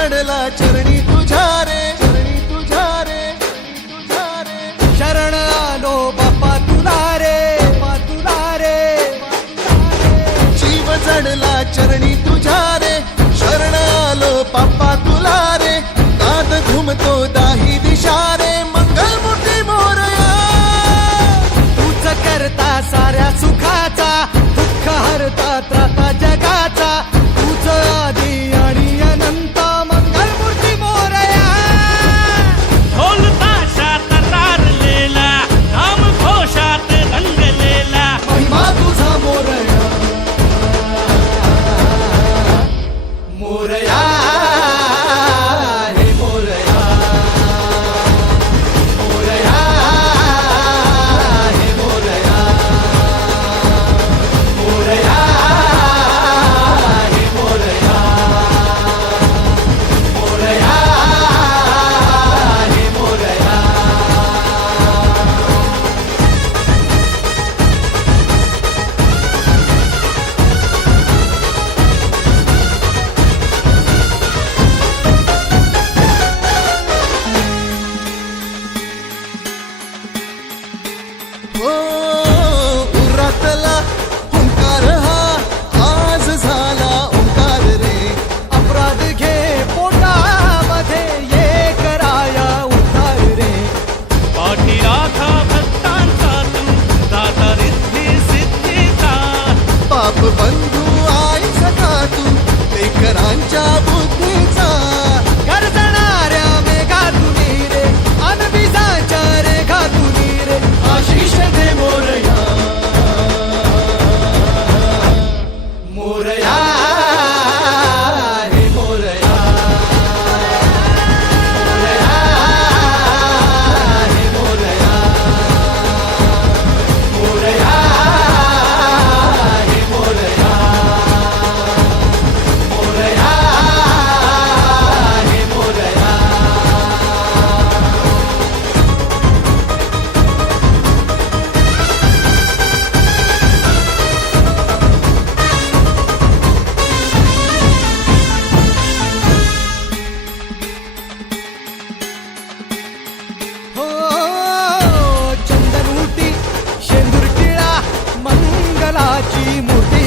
लाडला चरणी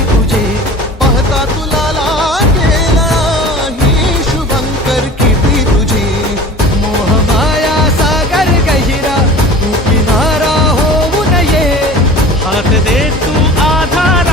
तुझे। पाहता तुला शुभंकर किती तुझे। मोह माया सागर गहिरा, तू किनारा होऊ नये। हात दे तू आधारा